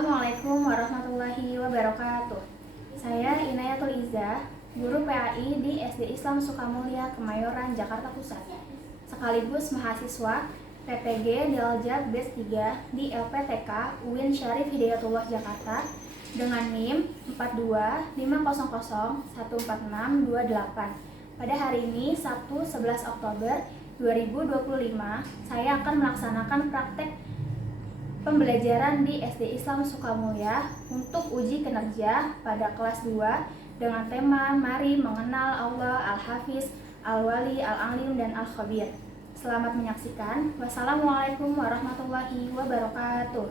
Assalamualaikum warahmatullahi wabarakatuh. Saya Inayatul Izzah, guru PAI di SD Islam Sukamulya, Kemayoran, Jakarta Pusat. Sekaligus mahasiswa PPG Daljab Batch 3 di LPTK UIN Syarif Hidayatullah Jakarta dengan NIM 4250014628. Pada hari ini, Sabtu 11 Oktober 2025, saya akan melaksanakan praktek pembelajaran di SD Islam Sukamulya untuk uji kinerja pada kelas 2 dengan tema Mari Mengenal Allah Al-Hafiz, Al-Wali, Al-Alim, dan Al-Khabir. Selamat menyaksikan. Wassalamualaikum warahmatullahi wabarakatuh.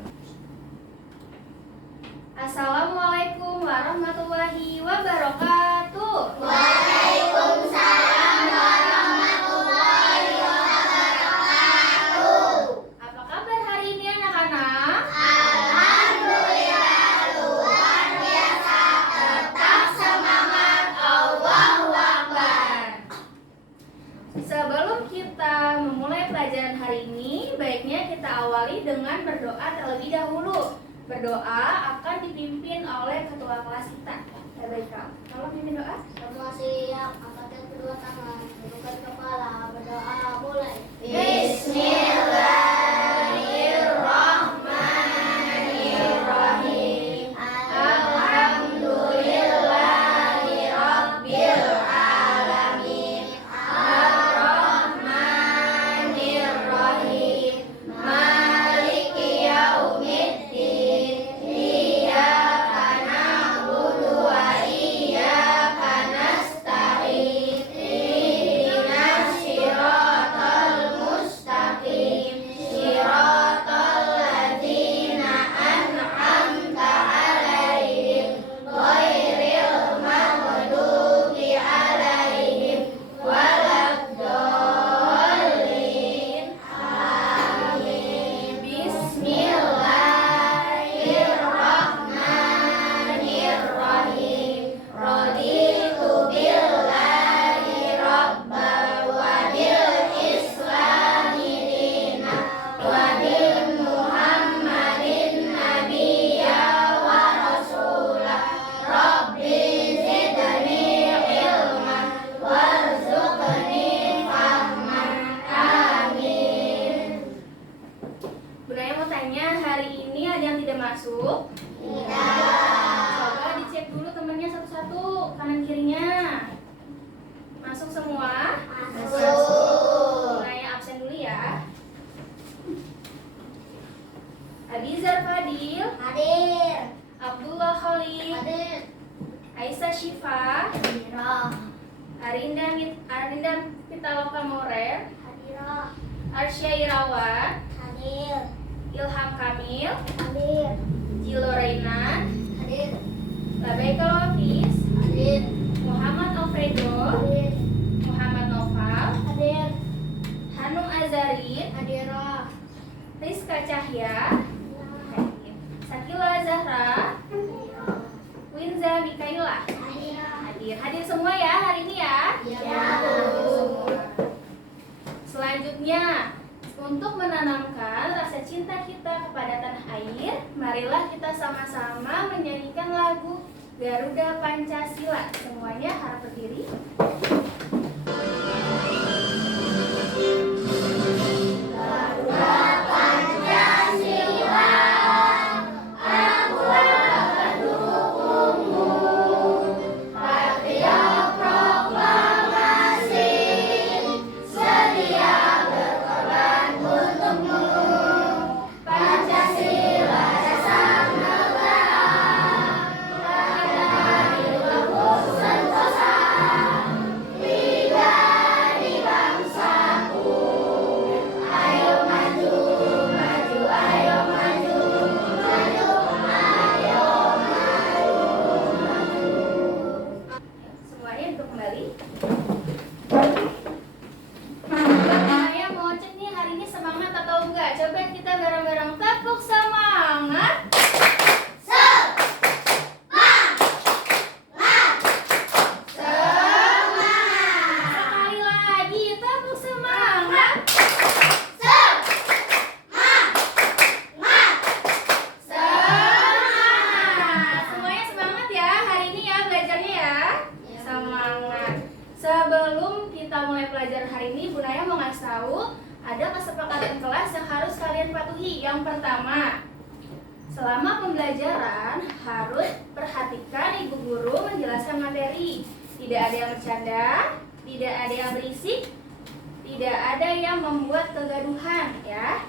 Assalamualaikum warahmatullahi wabarakatuh. Waalaikumsalam warahmatullahi wabarakatuh. Apa kabar hari ini anak-anak? Alhamdulillah luar biasa, tetap semangat, Allahu Akbar. Sebelum kita memulai pelajaran hari ini, baiknya kita awali dengan berdoa terlebih dahulu. Berdoa akan dipimpin oleh ketua kelas kita. Baiklah, tolong pimpin doa. Semua siap, angkatkan kedua tangan, tundukkan kepala, berdoa mulai. Bismillahirrahmanirrahim. Alhamdulillahirabbil alamin. Ar-Rahmanirrahim. Maliki yaumiddin. Iyyaka na'budu wa iyyaka nasta'in. Ihdinas siratal mustaqim. Siratal ladzina an'amta 'alaihim ghairil maghdubi 'alaihim waladdallin. Amin. Bismillahirrahmanirrahim. Raditu billahi rabban wa bil islami dinan wa bi Muhammadin nabiyya wa rasulah. Rabbi zidni ilman warzuqni fahman. Amin. Bunda mau tanya, hari ini ada yang tidak masuk? Coba dicek dulu temennya satu-satu, kanan kirinya. Masuk semua? Masuk. Nah, yang absen dulu ya. Abizar Fadil, Hadir. Abdullah Khalid, Hadir. Aisyah Syifa, Hadirah. Arinda Pitaloka Morer, Hadirah. Arsya Irawan, Hadir. Ilham Kamil, Hadir. Jilo Rainan, Hadir. Labaika Hafiz, Hadir. Muhammad Alfredo, Hadir. Muhammad Noval, Hadir. Hanum Azarin, Hadirah. Rizka Cahya, Sakila Zahra, Winza Mikaila. Hadir semua ya hari ini ya. Ya. Selanjutnya, untuk menanamkan rasa cinta kita kepada tanah air, marilah kita sama-sama menyanyikan lagu Garuda Pancasila. Semuanya harap berdiri. Sentosa hari ini Bu Naya mau ngasih tahu ada kesepakatan kelas yang harus kalian patuhi. Yang pertama, selama pembelajaran harus perhatikan ibu guru menjelaskan materi. Tidak ada yang bercanda, tidak ada yang berisik, tidak ada yang membuat kegaduhan ya.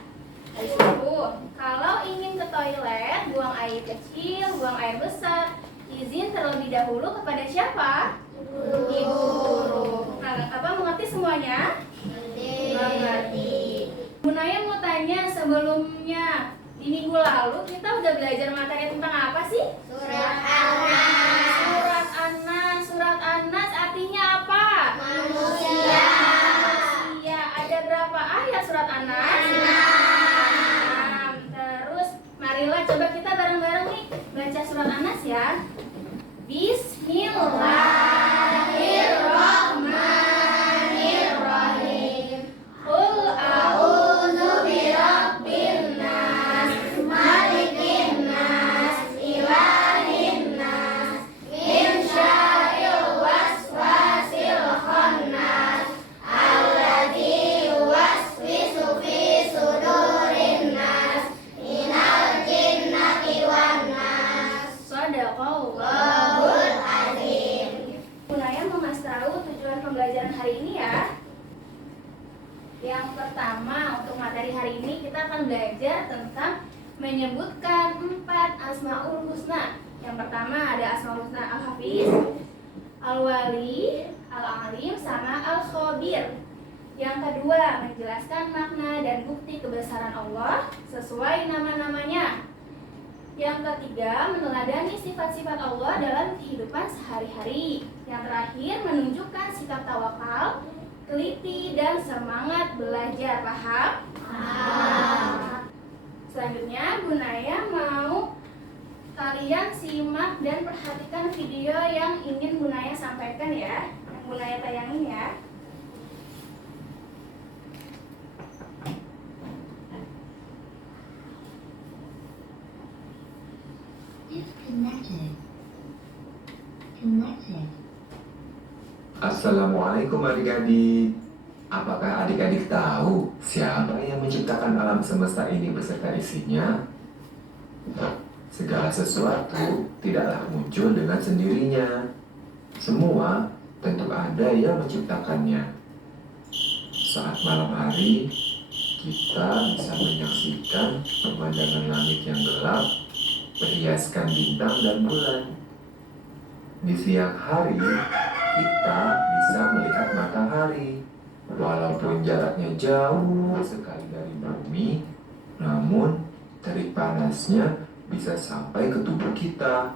Habis itu, kalau ingin ke toilet, buang air kecil, buang air besar, izin terlebih dahulu kepada siapa? Ibu guru. Nah, apa mengerti semuanya? Mengerti. Bu Naya mau tanya, sebelumnya di minggu lalu kita udah belajar materi tentang apa sih? Surat An-Nas. Surat An-Nas. Surat An-Nas artinya apa? Manusia. Manusia. Ada berapa ayat surat An-Nas? 6. Terus marilah coba kita bareng-bareng nih baca surat An-Nas ya. Bismillahirrahmanirrahim. Qul a'udzu birabbin nas, malikin nas, ilahin nas, min syarril waswasil khannas, alladzi yuwaswisu fi sudurin nas, minal jinnati wan nas. Shadaqallahul azim. Bu Naya mau ngasih tahu tujuan pembelajaran hari ini ya. Yang pertama, untuk materi hari ini kita akan belajar tentang menyebutkan 4 Asmaul Husna. Yang pertama ada Asmaul Husna Al-Hafiz, Al-Wali, Al-Alim, sama Al-Khabir. Yang kedua, menjelaskan makna dan bukti kebesaran Allah sesuai nama-namanya. Yang ketiga, meneladani sifat-sifat Allah dalam kehidupan sehari-hari. Yang terakhir, menunjukkan sikap tawakal, teliti, dan semangat belajar. Paham? Paham. Selanjutnya, Bu Naya mau kalian simak dan perhatikan video yang ingin Bu Naya sampaikan ya, yang Bu Naya tayangin ya. Disconnected. Connected. Assalamualaikum adik-adik. Apakah adik-adik tahu siapa yang menciptakan alam semesta ini beserta isinya? Segala sesuatu tidaklah muncul dengan sendirinya. Semua tentu ada yang menciptakannya. Saat malam hari, kita bisa menyaksikan pemandangan langit yang gelap, berhiaskan bintang dan bulan. Di siang hari, kita bisa melihat matahari. Walaupun jaraknya jauh sekali dari bumi, namun terik panasnya bisa sampai ke tubuh kita.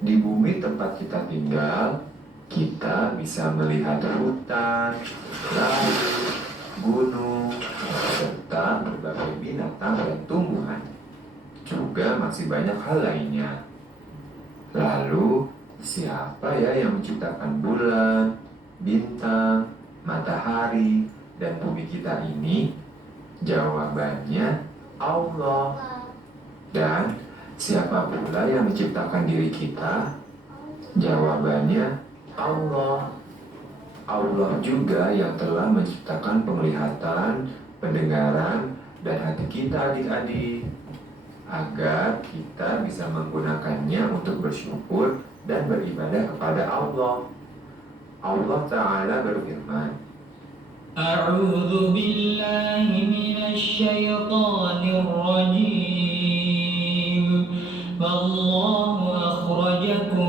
Di bumi tempat kita tinggal, kita bisa melihat hutan, laut, gunung, serta berbagai binatang dan tumbuhan. Juga masih banyak hal lainnya. Lalu, siapa ya yang menciptakan bulan, bintang, matahari, dan bumi kita ini? Jawabannya Allah. Dan siapa pula yang menciptakan diri kita? Jawabannya Allah. Allah juga yang telah menciptakan penglihatan, pendengaran, dan hati kita adik-adik, agar kita bisa menggunakannya untuk bersyukur dan beribadah kepada Allah. Allah Ta'ala berfirman, A'udzu billahi minasy syaithanir rajim. Wallahu akhrajakum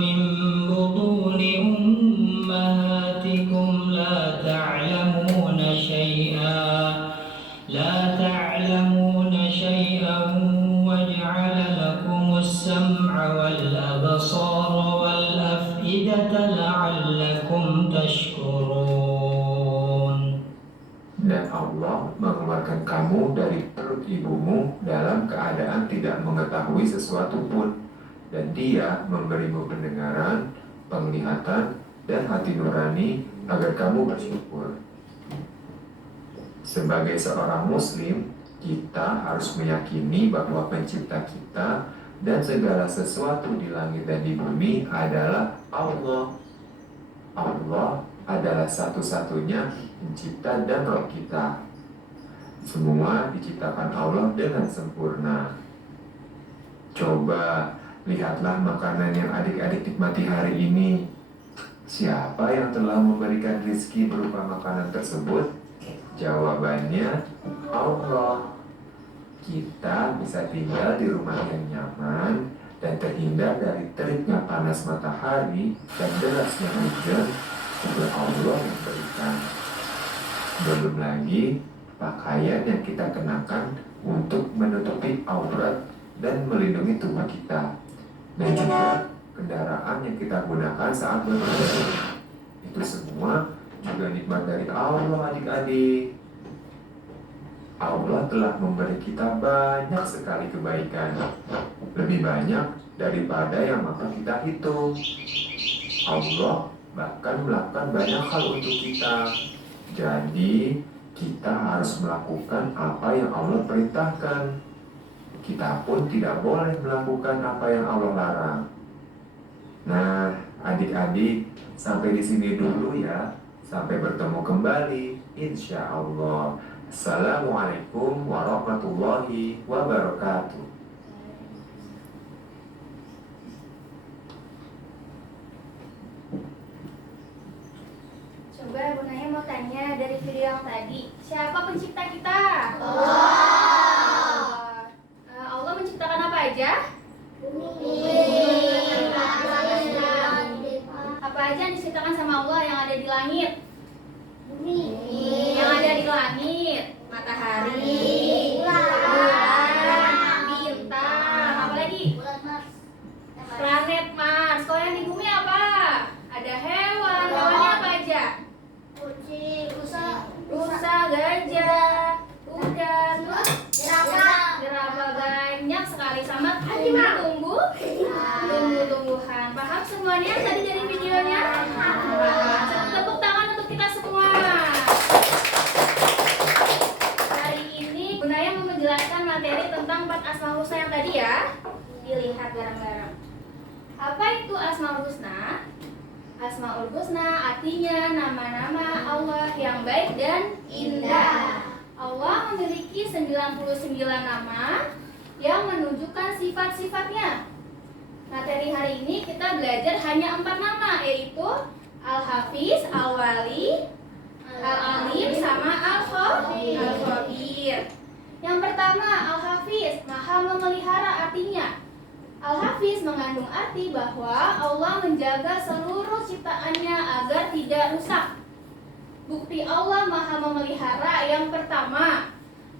min butuni ummahatikum la ta'lamuna syai'an وجعل لكم السمع والأبصار والأفئدة لعلكم تشكرون. dan Allah mengeluarkan kamu dari perut ibumu dalam keadaan tidak mengetahui sesuatu pun, dan Dia memberimu pendengaran, penglihatan, dan hati nurani agar kamu bersyukur. Sebagai seorang muslim, kita harus meyakini bahwa pencipta kita dan segala sesuatu di langit dan di bumi adalah Allah. Allah adalah satu-satunya pencipta dan Rob kita. Semua diciptakan Allah dengan sempurna. Coba lihatlah makanan yang adik-adik nikmati hari ini. Siapa yang telah memberikan rezeki berupa makanan tersebut? Jawabannya Allah. Kita bisa tinggal di rumah yang nyaman dan terhindar dari teriknya panas matahari dan derasnya hujan, juga Allah yang berikan. Belum lagi pakaian yang kita kenakan untuk menutupi aurat dan melindungi tubuh kita, dan juga kendaraan yang kita gunakan saat berpergian. Itu semua juga nikmat dari Allah, adik-adik. Allah telah memberi kita banyak sekali kebaikan, lebih banyak daripada yang mampu kita hitung. Allah bahkan melakukan banyak hal untuk kita. Jadi kita harus melakukan apa yang Allah perintahkan. Kita pun tidak boleh melakukan apa yang Allah larang. Nah, adik-adik, sampai di sini dulu ya. Sampai bertemu kembali, insya Allah. Assalamualaikum warahmatullahi wabarakatuh. Coba Bu Naya mau tanya dari video yang tadi, siapa pencipta kita? Allah. Allah menciptakan apa aja? Apa aja yang diciptakan sama Allah yang ada di langit? Yang ada di langit, matahari, bulan, bintang, apa lagi? Planet Mars. Kalau yang di bumi apa? Ada hewan. Hewannya apa aja? Rusa, gajah, udang, jerapah, banyak sekali, sama tumbuh-tumbuhan. Paham semuanya tadi dari videonya? Paham. Tepuk tangan untuk kita semua. Hari ini Bu Naya mau menjelaskan materi tentang 4 Asmaul Husna yang tadi ya. Dilihat bareng-bareng. Apa itu Asmaul Husna? Asmaul Husna artinya nama-nama Allah yang baik dan indah. Allah memiliki 99 nama yang menunjukkan sifat-sifatnya. Materi hari ini kita belajar hanya 4 nama, yaitu Al-Hafiz, Al-Wali, Al-Alim, sama Al-Khabir. Yang pertama, Al-Hafiz, Maha memelihara artinya. Al-Hafiz mengandung arti bahwa Allah menjaga seluruh ciptaannya agar tidak rusak. Bukti Allah Maha memelihara yang pertama,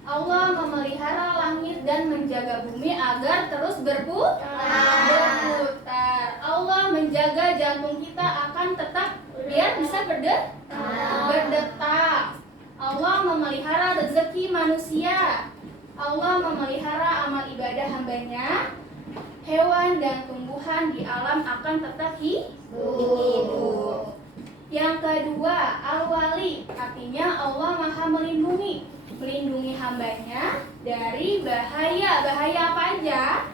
Allah memelihara langit dan menjaga bumi agar terus berputar. Allah menjaga jantung kita akan tetap biar bisa berdetak. Allah memelihara rezeki manusia. Allah memelihara amal ibadah hambanya. Hewan dan tumbuhan di alam akan tetap hidup. Yang kedua, Al-Wali, artinya Allah Maha melindungi hambanya dari bahaya. Bahaya apa aja?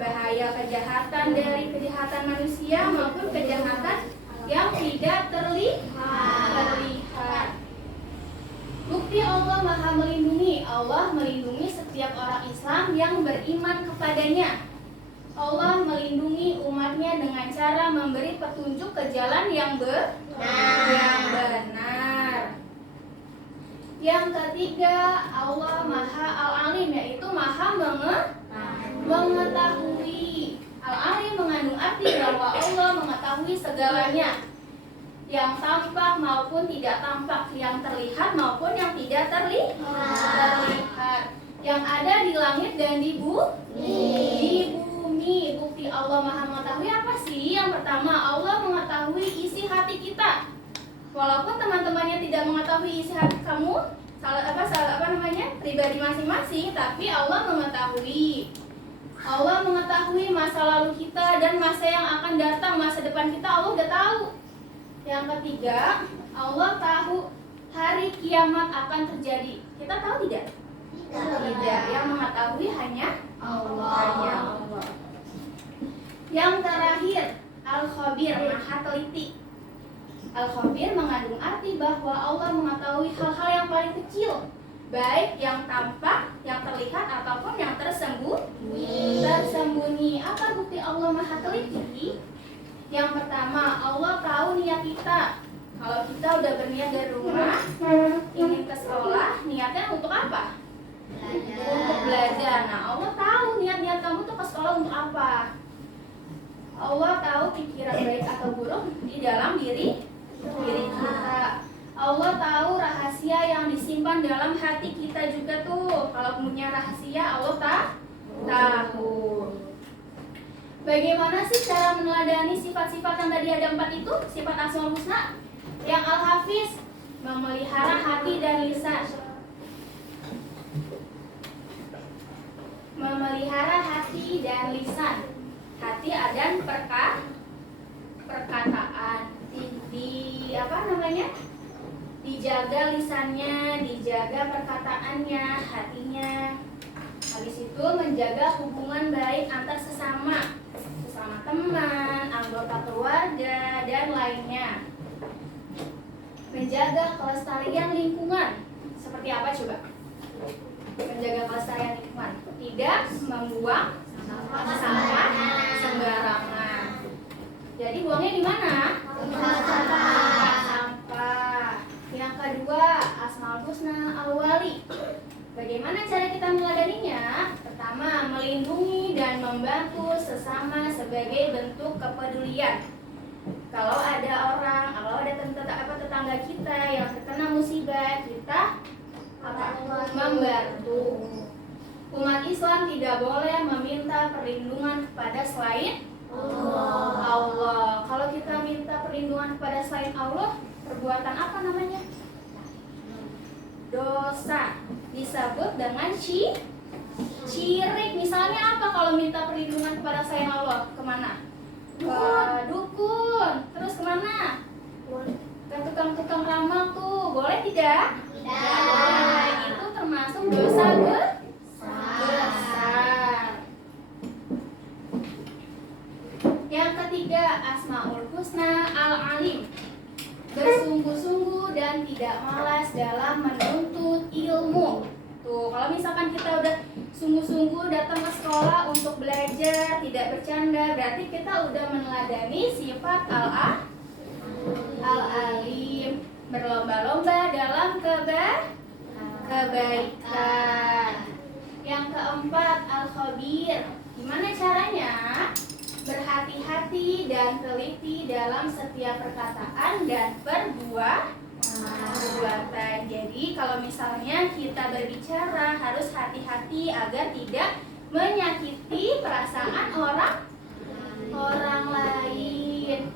Bahaya kejahatan, dari kejahatan manusia maupun kejahatan yang tidak terlihat. Bukti Allah Maha melindungi. Allah melindungi setiap orang Islam yang beriman kepadanya. Allah melindungi umatnya dengan cara memberi petunjuk ke jalan yang benar. Yang ketiga, Allah Maha Al-Alim, yaitu Maha mengetahui. Al-Alim mengandung arti bahwa Allah mengetahui segalanya, yang tampak maupun tidak tampak, yang terlihat maupun yang tidak terlihat, yang ada di langit dan di bumi. Bukti Allah Maha mengetahui apa sih? Yang pertama, Allah mengetahui isi hati kita. Walaupun teman-temannya tidak mengetahui isi hati kamu, pribadi masing-masing, tapi Allah mengetahui. Allah mengetahui masa lalu kita dan masa yang akan datang, masa depan kita Allah udah tahu. Yang ketiga, Allah tahu hari kiamat akan terjadi. Kita tahu tidak? Tidak. Yang mengetahui hanya Allah. Yang terakhir, Al-Khabir, Maha teliti. Al-Khabir mengandung arti bahwa Allah mengetahui hal-hal yang paling kecil, baik yang tampak, yang terlihat, ataupun yang tersembunyi. Apa bukti Allah maha teliti? Yang pertama, Allah tahu niat kita. Kalau kita udah berniat dari rumah, ingin ke sekolah, niatnya untuk apa? Untuk belajar. Nah, Allah tahu niat-niat kamu tuh ke sekolah untuk apa. Allah tahu pikiran baik atau buruk di dalam diri kita. Allah tahu rahasia yang disimpan dalam hati kita juga tuh. Kalau punya rahasia, Allah tahu. Bagaimana sih cara meneladani sifat-sifat yang tadi ada 4 itu? Sifat Asmaul Husna. Yang Al-Hafiz memelihara hati dan lisan. Memelihara hati dan lisan. Hati dan perkataan. Dijaga lisannya, dijaga perkataannya, hatinya. Habis itu menjaga hubungan baik antar sesama teman, anggota keluarga, dan lainnya. Menjaga kelestarian lingkungan. Seperti apa coba? Menjaga kelestarian lingkungan. Tidak membuang sampah sembarangan. Jadi buangnya di mana? Sampah. Yang kedua, Asmaul Husna Al-Wali. Bagaimana cara kita meneladaninya? Pertama, melindungi dan membantu sesama sebagai bentuk kepedulian. Kalau ada tetangga kita yang terkena musibah, kita membantu. Umat Islam tidak boleh meminta perlindungan kepada selain Allah. Kalau kita minta perlindungan kepada selain Allah, perbuatan apa namanya? Dosa. Disebut dengan syirik. Misalnya apa kalau minta perlindungan kepada selain Allah? Kemana? Ke dukun. Terus kemana? Ke tukang-tukang ramal tuh. Boleh tidak? Tidak boleh. Itu termasuk dosa besar. Yang ketiga, Asmaul Husna Al-Alim. Bersungguh-sungguh dan tidak malas dalam menuntut ilmu. Tuh, kalau misalkan kita udah sungguh-sungguh datang ke sekolah untuk belajar, tidak bercanda, berarti kita udah meneladani sifat Al-Alim. Berlomba-lomba dalam kebaikan. Yang keempat, Al-Khabir. Gimana caranya? Berhati-hati dan teliti dalam setiap perkataan dan perbuatan. Jadi kalau misalnya kita berbicara harus hati-hati agar tidak menyakiti perasaan orang lain.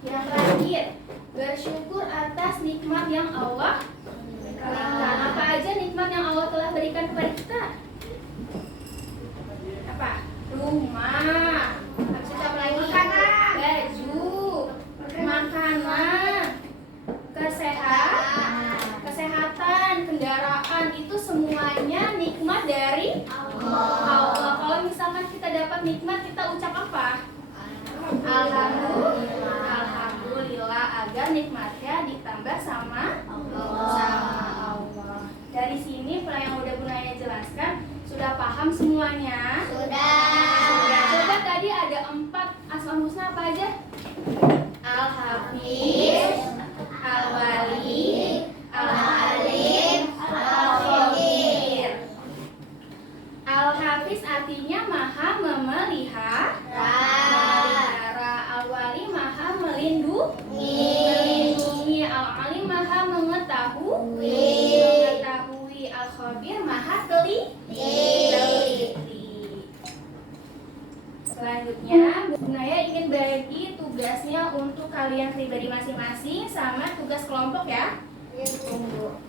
Yang terakhir, bersyukur atas nikmat yang Allah berikan. Apa aja nikmat yang Allah telah berikan kepada kita? Apa? Rumah. Habis itu apa lagi? Baju, makanan, kesehatan, kendaraan, itu semuanya nikmat dari Allah. Kalau misalkan kita dapat nikmat, kita ucap apa? Alhamdulillah, agar nikmatnya ditambah sama Allah. Dari sini yang udah Bu Naya jelaskan, sudah paham semuanya? Sudah. Coba tadi ada 4 Asmaul Husna apa aja? Al-Hafiz, Al-Wali, Al-Alim, Al-Khabir. Al-Hafiz artinya maha memelihara. Al-Wali maha melindungi. Al-Alim maha mengetahui. Al-Khabir maha teliti. Selanjutnya, Bu Naya ingin bagi tugasnya untuk kalian pribadi masing-masing sama tugas kelompok ya. Tunggu.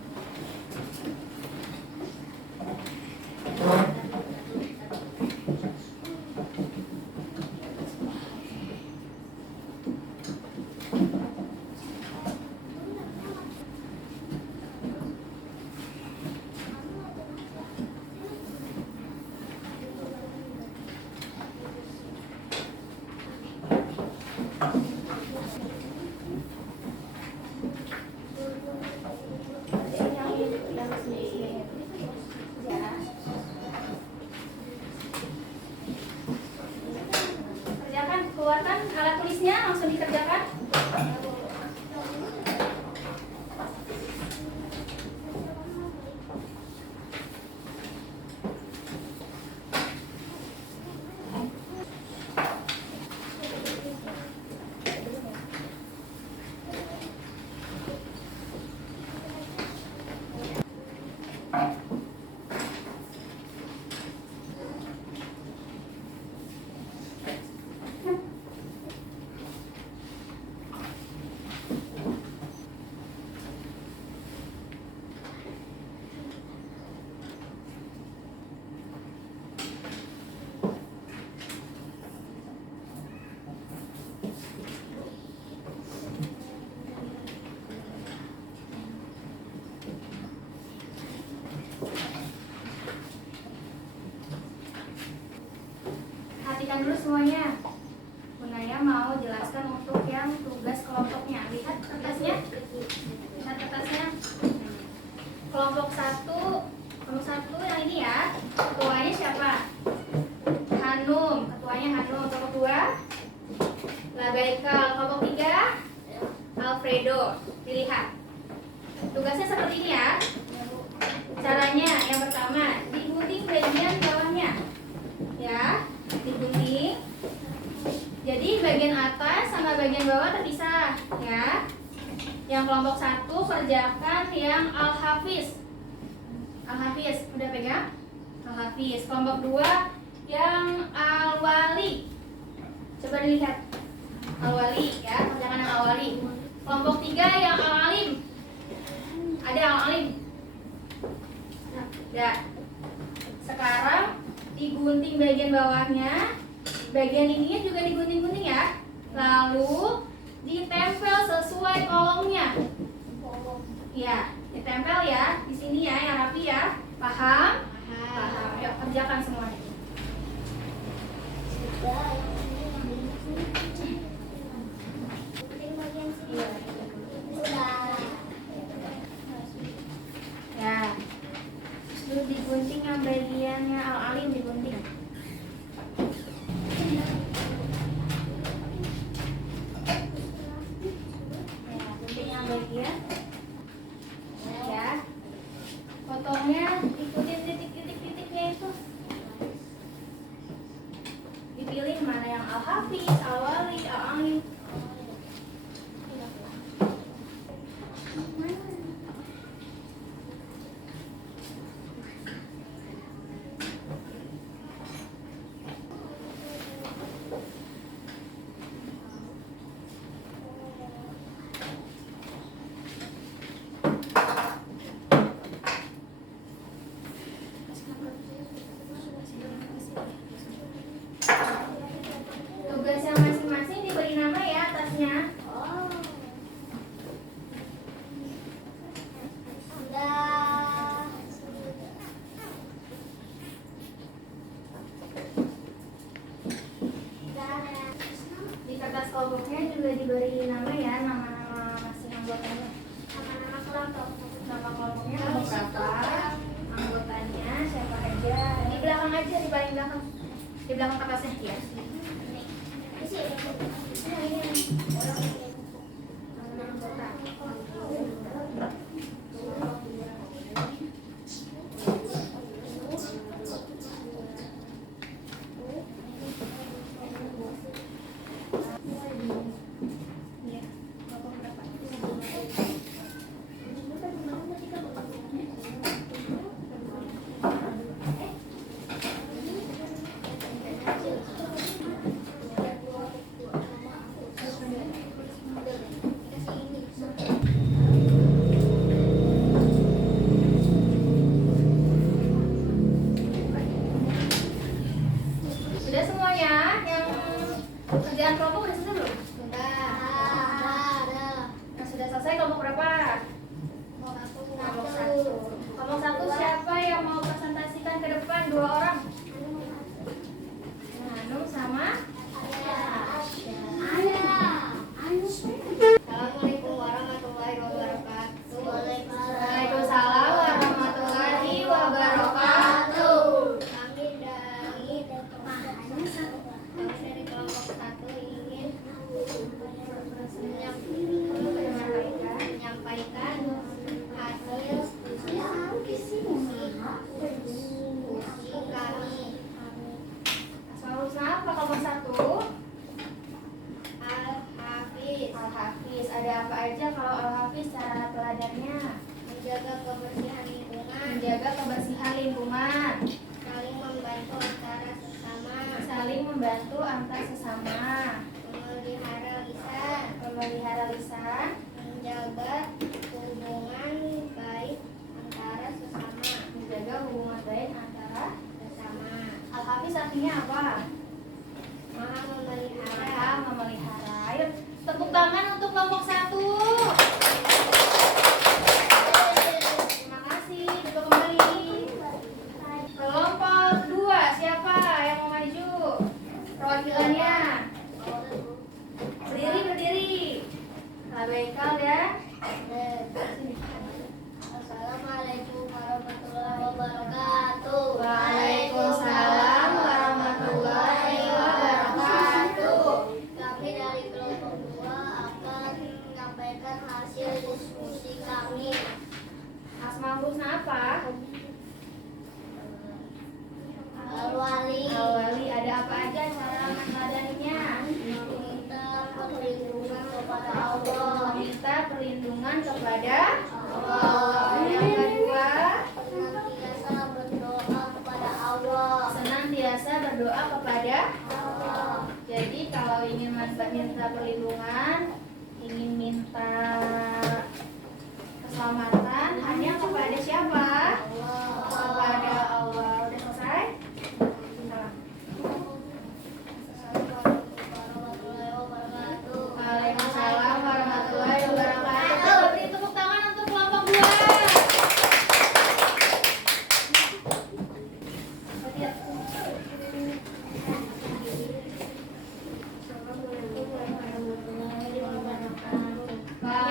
alat tulisnya langsung dikerjakan. Perhatikan dulu semuanya. Bunaya mau jelaskan untuk yang tugas kelompoknya. Lihat kertasnya. Lihat kertasnya. Kelompok 1 yang ini ya. Ketuanya siapa? Hanum. Ketuanya Hanum. Kelompok 2 Labaikal. Kelompok 3 Alfredo. Dilihat. Tugasnya seperti ini ya. Caranya yang pertama, digunting bagian bawahnya. Ya, digunting. Jadi bagian atas sama bagian bawah terpisah, ya. Yang kelompok 1 kerjakan yang Al-Hafiz. Al-Hafiz, udah pegang? Al-Hafiz. Kelompok 2 yang Al-Wali. Coba dilihat. Al-Wali, ya, kerjakan yang Al-Wali. Kelompok 3 yang Al-Alim. Ada Al-Alim? Ya. Sekarang digunting bagian bawahnya, bagian ininya juga digunting-gunting ya. Lalu ditempel sesuai kolomnya. Ya, ditempel ya di sini ya, yang rapi ya. Paham? Paham. Yuk kerjakan semuanya. Ya. Terus digunting yang bagiannya Al-Alim digunting. Ya, gunting yang bagian. Ya. Potongnya ikutin titik-titik-titiknya itu. Dipilih mana yang Al-Hafiz, Al-Wali, Al-Alim. Tugasnya masing-masing diberi nama ya atasnya. Di kertas kelompoknya juga diberi nama ya, nama-nama masing anggotanya. Nama-nama kelompok. Nama kelompoknya kelompok berapa, anggotanya siapa aja. Di belakang aja, di paling belakang. Di belakang kertasnya ya. Sudah semuanya? Yang kerjaan kelompok udah selesai belum? Yang sudah selesai kelompok berapa? Kelompok 1. Kelompok 1 siapa yang mau presentasikan ke depan? 2 orang. Hanum sama Assalamualaikum warahmatullahi wabarakatuh. Waalaikumsalam warahmatullahi wabarakatuh. Kami dari kelompok 1 ingin apa aja kalau Al-Hafiz cara teladannya? menjaga kebersihan lingkungan, Menjaga kebersihan lingkungan, saling membantu antara sesama, saling membantu antar sesama, memelihara lisan, memelihara lisan, menjaga hubungan baik antara sesama, menjaga hubungan baik antara sesama, Al-Hafiz artinya apa? maha memelihara. Maha memelihara. Ayo, tepuk tangan untuk kelompok 1. Terima kasih, duduk kembali. Kelompok 2, siapa yang mau maju? Perwakilannya. Berdiri. Labbaikal ya. Assalamualaikum warahmatullahi wabarakatuh. Waalaikumsalam warahmatullahi wabarakatuh. Kami dari kelompok 2 akan menyampaikan hasil diskusi kami. Asmaul Husna apa? Al-Wali, Al-Wali, ada apa aja cara meneladaninya? minta perlindungan kepada Allah. Minta perlindungan kepada Allah. Yang kedua, Senantiasa berdoa kepada Allah. senantiasa berdoa kepada Allah. Jadi kalau ingin minta perlindungan, ingin minta keselamatan, hanya kepada siapa? Kepada Allah. Udah selesai? Nah. Waalaikumsalam warahmatullahi wabarakatuh. Beri tepuk tangan untuk kelompok 2.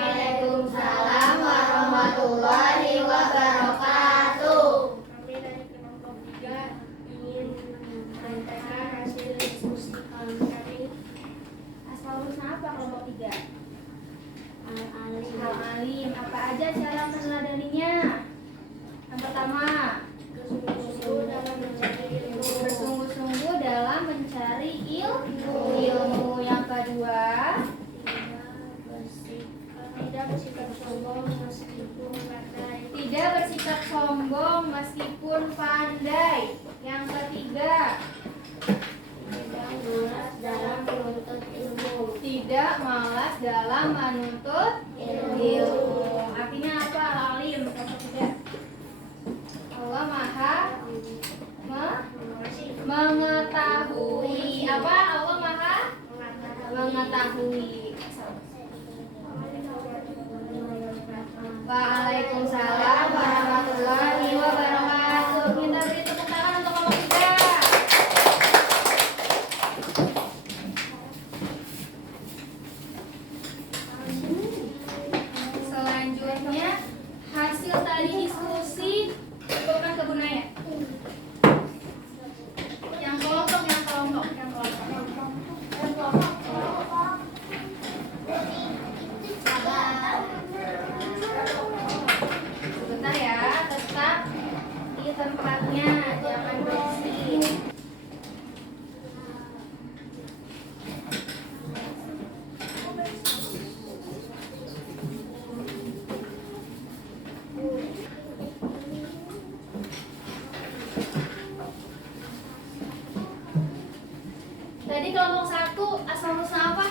Waalaikumsalam warahmatullahi wabarakatuh. Kami dari kelompok 3 ingin menyampaikan hasil diskusi kami. Asmaul Husna apa kelompok 3? Al-Alim. Al-Alim, apa aja cara meneladaninya? Yang pertama, Bersungguh-sungguh dalam mencari ilmu. bersungguh-sungguh dalam mencari ilmu. Yang kedua, Tidak bersikap sombong meskipun pandai. tidak bersikap sombong meskipun pandai. Yang ketiga, Tidak malas dalam menuntut ilmu. tidak malas dalam menuntut ilmu. Artinya apa? Al-Alim. Kelompok 3. Allah Maha mengetahui. Apa? Allah Maha mengetahui. Waalaikumsalam warahmatullahi wabarakatuh. Kita beri tepuk tangan untuk kelompok 3. Selanjutnya, hasil tadi diskusi bukan ke Bunaya. Yang kelompok. Sebentar ya, tetap di tempatnya, jangan berisik. Tadi kelompok 1 Asmaul Husna apa?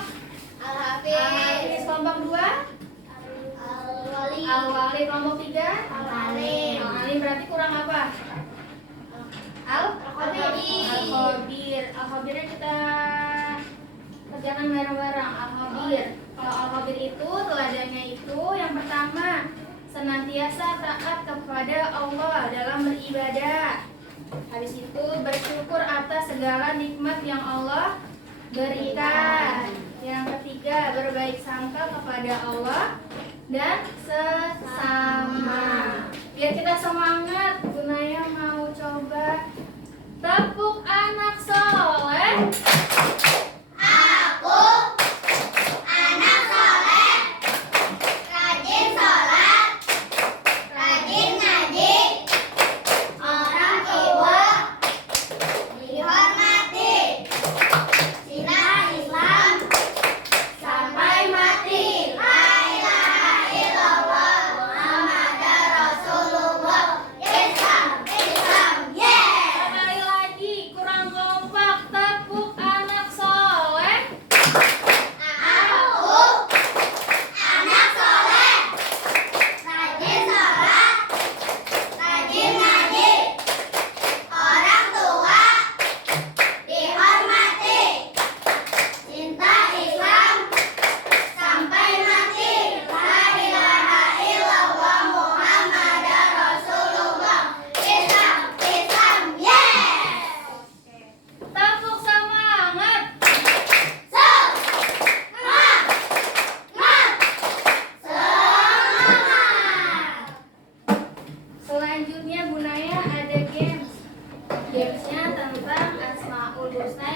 Al-Hafiz. Al-Hafiz. Kelompok 2 Al-Wali. Al-Wali. Kelompok 3 Al-Alim. Al-Alim berarti kurang apa? Al-Khabir. Al-Khabir. Al-Khabirnya kita kerjakan bareng-bareng. Al-Khabir. Kalau Al-Khabir itu teladannya itu yang pertama, senantiasa taat kepada Allah dalam beribadah. Habis itu bersyukur atas segala nikmat yang Allah berikan. Yang ketiga, berbaik sangka kepada Allah dan sesama. Biar kita semangat, Bunaya mau coba tepuk anak soleh. Aku anak soleh, rajin sholat, rajin ngaji, orang tua dihormati, sinar Islam sampai mati. La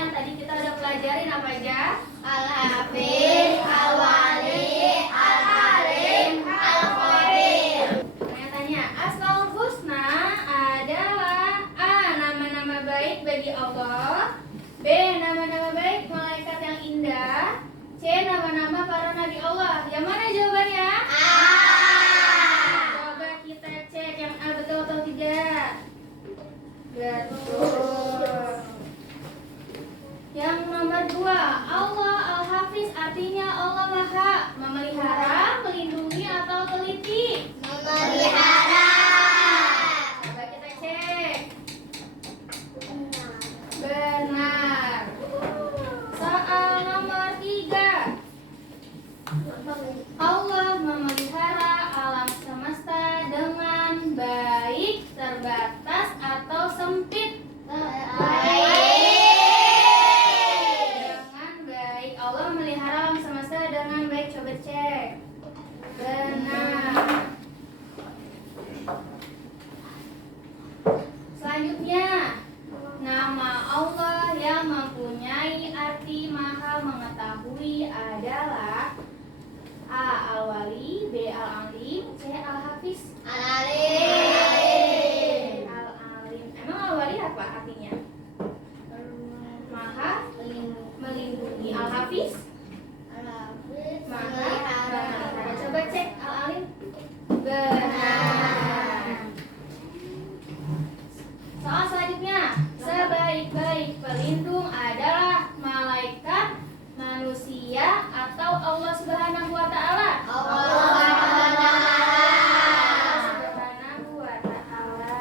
yang tadi kita udah pelajarin apa aja? Al-Hafiz, Al-Wali, Al-Alim, Al-Khabir. Tanya-tanya, Asmaul Husna adalah A. Nama-nama baik bagi Allah, B. Nama-nama baik malaikat yang indah, C. Nama-nama para nabi Allah. Yang mana jawabannya? A. Coba kita cek yang A betul atau tidak. Betul. Yang nomor 2, Allah Al-Hafiz artinya Allah Maha memelihara, melindungi atau teliti. Memelihara. Coba kita cek. Benar. Soal nomor 3, Allah memelihara alam semesta dengan baik, terbatas atau sempit. Dengan baik. Allah memelihara alam semesta dengan baik. Coba cek. Benar. Selanjutnya, nama Allah yang mempunyai arti maha mengetahui adalah A. Al-Wali, B. Al-Alim, C. Al-Hafiz. Al-Alim. Al-Alim. Emang Al-Wali apa artinya? Maha melindungi. Al-Hafiz maha memelihara. Coba cek Al-Alim. Benar. Soal selanjutnya, sebaik-baik pelindung adalah malaikat, manusia, atau Allah Subhanahu wa Ta'ala? Allah Subhanahu wa Ta'ala.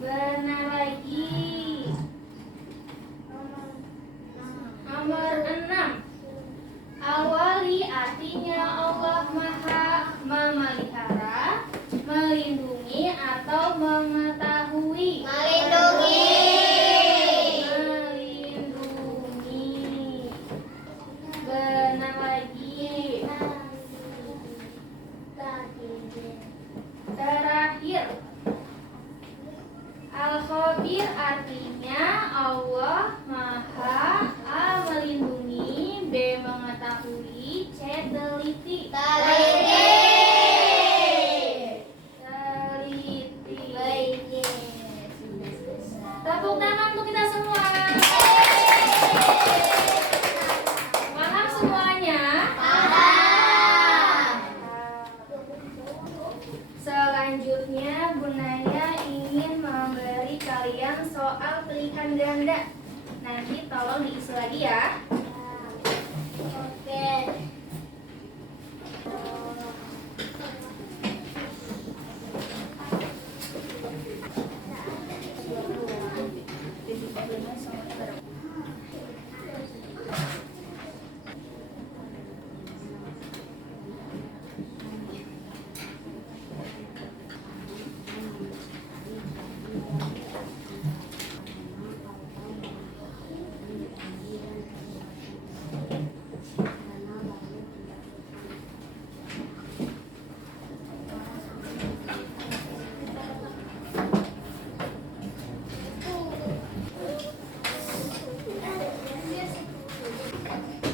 Benar lagi. Nomor 6, Al-Wali artinya Allah Maha memelihara, melindungi, atau mengetahui. melindungi. Melindungi. Benar lagi. Terakhir, Al-Khabir artinya Allah Maha, A. melindungi, B. mengetahui, C. teliti. Teliti. Teliti. Tepuk tangan untuk kita semua. Paham semuanya? Paham. Selanjutnya, Bu Naya ingin memberi kalian soal pilihan ganda. Nanti tolong diisi lagi ya. Oke.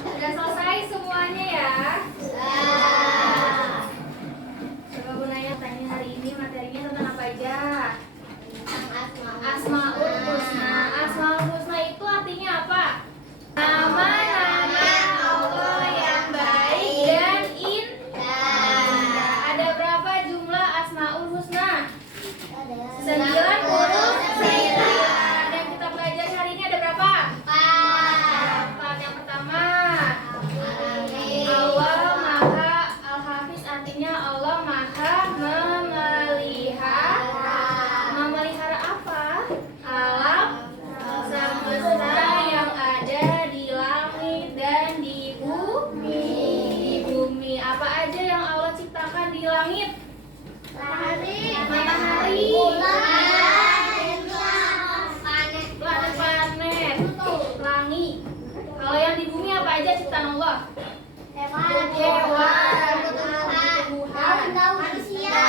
Sudah selesai semuanya ya. Nah. Coba Bu Naya tanya hari ini materinya tentang apa aja? Asmaul Asmaul Husna. Asmaul Husna itu artinya apa? Nama-nama Allah yang baik dan indah. Ada berapa jumlah Asmaul Husna? 99. Yang kita pelajari hari ini ada berapa? 4. Yang pertama, Allah Maha. Al-Hafiz artinya Allah Maha memelihara. Memelihara apa? Alam semesta yang ada di langit dan di bumi. Di bumi apa aja yang Allah ciptakan di langit? Matahari, planet-planet, langit. Kalau yang di bumi apa aja ciptaan Allah? Hewan, tumbuhan, manusia.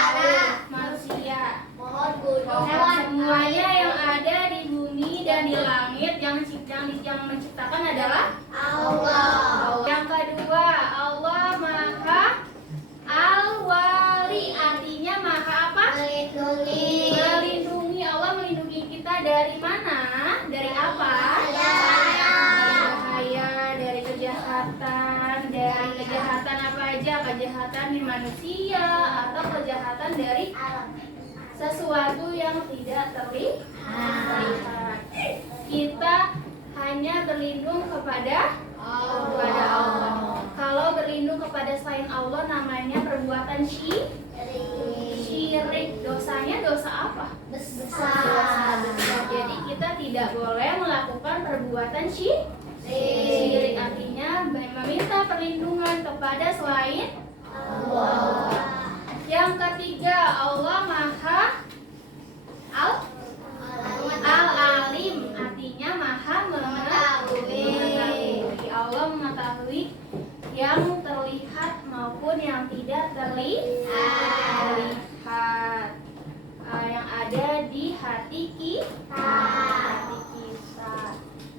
pohon gunung, Semuanya yang ada di bumi dan di langit. Yang menciptakan adalah Allah. Yang kedua, Allah Maha Al-Wali, artinya Maha apa? Melindungi. Melindungi. Allah melindungi kita dari mana? Dari apa? Bahaya. Bahaya, dari kejahatan. Dari kejahatan apa aja? Kejahatan di manusia atau kejahatan dari sesuatu yang tidak terlihat. Kita hanya berlindung kepada Allah. Kalau berlindung kepada selain Allah namanya perbuatan syirik. Dosanya dosa apa? Besar. Jadi kita tidak boleh melakukan perbuatan syirik. Artinya meminta perlindungan kepada selain Allah. Yang ketiga, Allah Maha Al-Alim, artinya Maha mengetahui. Allah mengetahui yang terlihat maupun yang tidak terlihat. Yang ada di hati kita.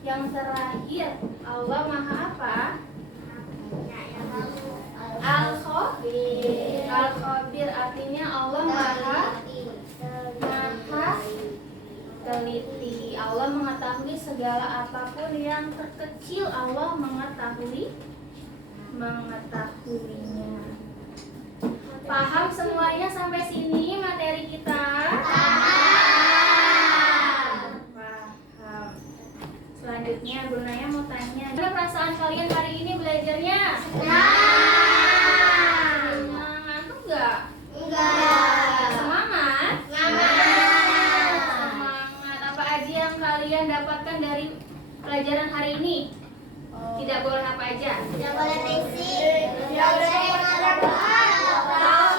Yang terakhir, Allah Maha apa? Al-Khabir, artinya Allah Maha teliti. Allah mengetahui segala apapun yang terkecil, Allah mengetahuinya. Paham semuanya sampai sini materi kita? Paham. Selanjutnya Bu Naya mau tanya, gimana perasaan kalian hari ini belajarnya? Ngantuk nggak? Enggak. Semangat? Semangat. Semangat. Apa aja yang kalian dapatkan dari pelajaran hari ini? Tidak boleh apa aja? Tidak boleh risik. Tidak boleh marah-marah.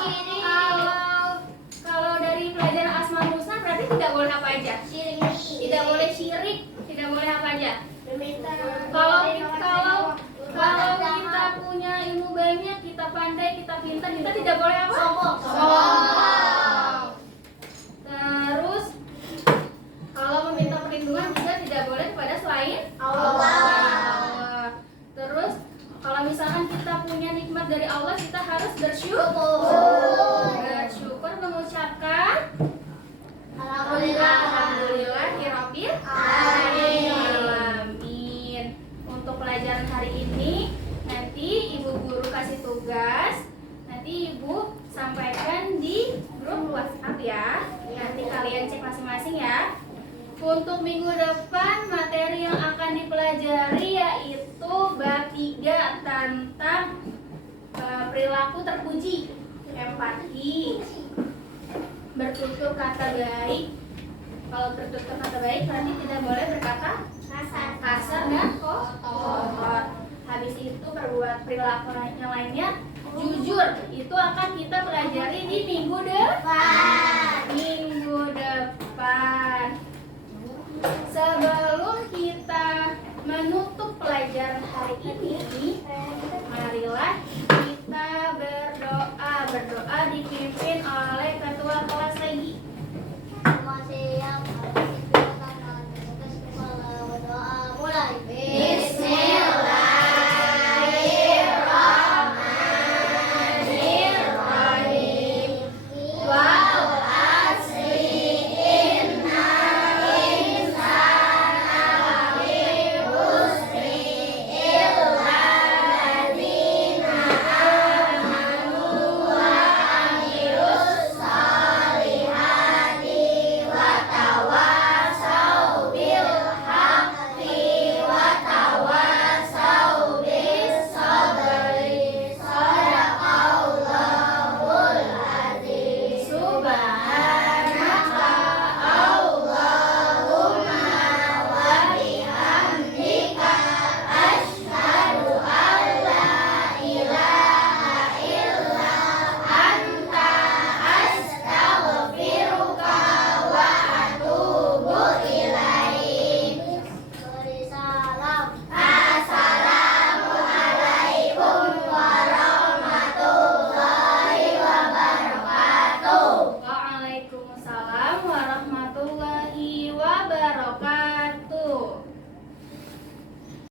Kalau dari pelajaran Asmaul Husna berarti tidak boleh apa aja? Syirik. Tidak boleh syirik, tidak boleh apa aja? Meminta. Kalau kita punya ilmu banyak, kita pandai, kita pintar, kita tidak boleh apa? Sombong. Terus kalau meminta perlindungan juga tidak boleh kepada selain Allah. Terus kalau misalkan kita punya nikmat dari Allah, kita harus bersyukur. Bersyukur mengucapkan Alhamdulillahirabbil alamin. Untuk pelajaran hari ini nanti Ibu Guru kasih tugas, nanti Ibu sampaikan di grup WhatsApp ya. Nanti kalian cek masing-masing ya. Untuk minggu depan materi yang akan dipelajari yaitu bab 3 tentang perilaku terpuji, empati, bertutur kata baik. Kalau bertutur kata baik berarti tidak boleh berkata kasar dan kotor. Habis itu perilaku yang lainnya jujur. Itu akan kita pelajari di minggu depan. Sebelum kita menutup pelajaran hari ini, marilah kita berdoa dipimpin oleh